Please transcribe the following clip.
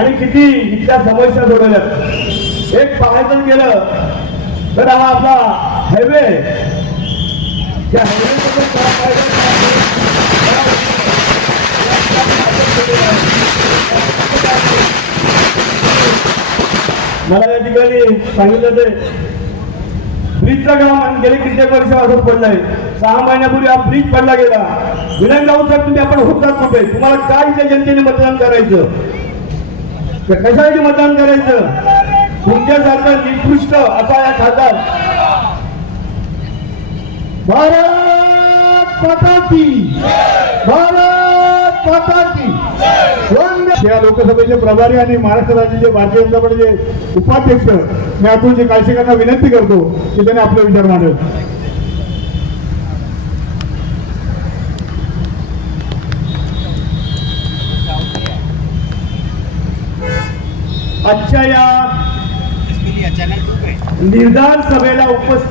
आणि किती इथल्या समस्या सोडवल्यात. एक पाहायचं गेलं तर हा आपला हायवे त्या हायवे मला या ठिकाणी सांगितलं ते. ब्रिजचं काम आणि गेले कित्येक वर्ष असं पडलंय. सहा महिन्यापूर्वी हा ब्रिज पडला गेला. विनय राऊत साहेब तुम्ही आपण होतात कुठे? तुम्हाला काय इथल्या जनतेने मतदान करायचं? तर कशासाठी मतदान करायचं? तुमच्यासारखा निकृष्ट असा या खासदार. भारत माता भारत माता या लोकसभेचे प्रभारी आणि महाराष्ट्र राज्याचे भारतीय जनता पार्टीचे उपाध्यक्ष. मी अतुलजी काळशेकरांना विनंती करतो की त्यांनी आपले विचार मांडले. आजच्या या निर्धार सभेला उपस्थित